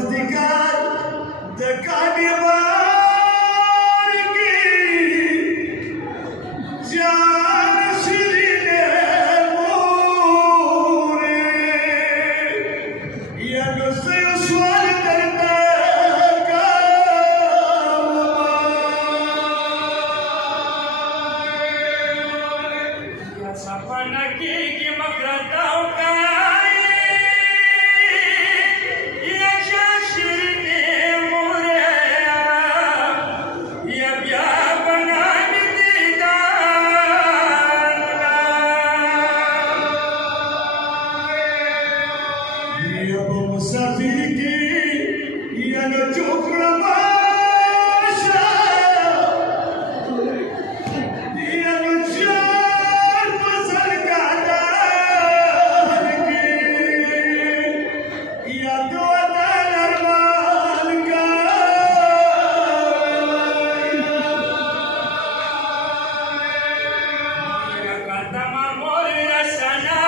مزدگار د کاڼي بار کې جان شیرینې مورې یا نو زه یو سوال درته کوم یا سپنه کېږي مګرته مسافر کی یا نو چوکړه ماشه یا نو چار پسر کادار کی یا دو دل ارمان کا یا قدم مور رسنا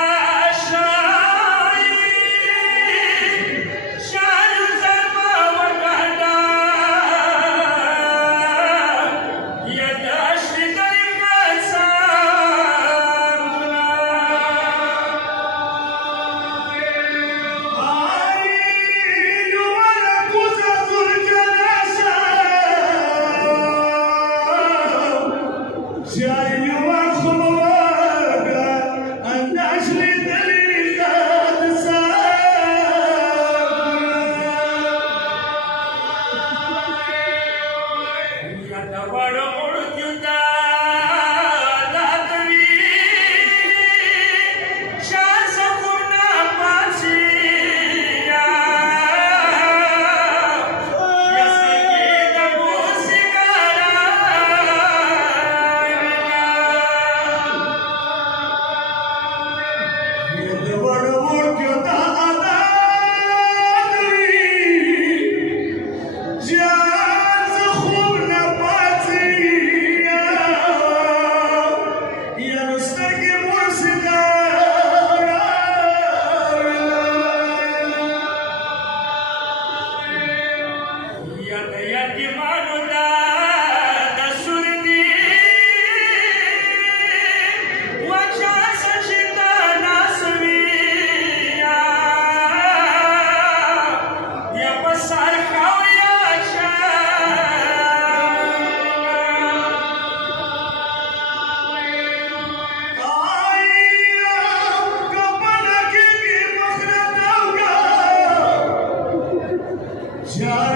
Yeah.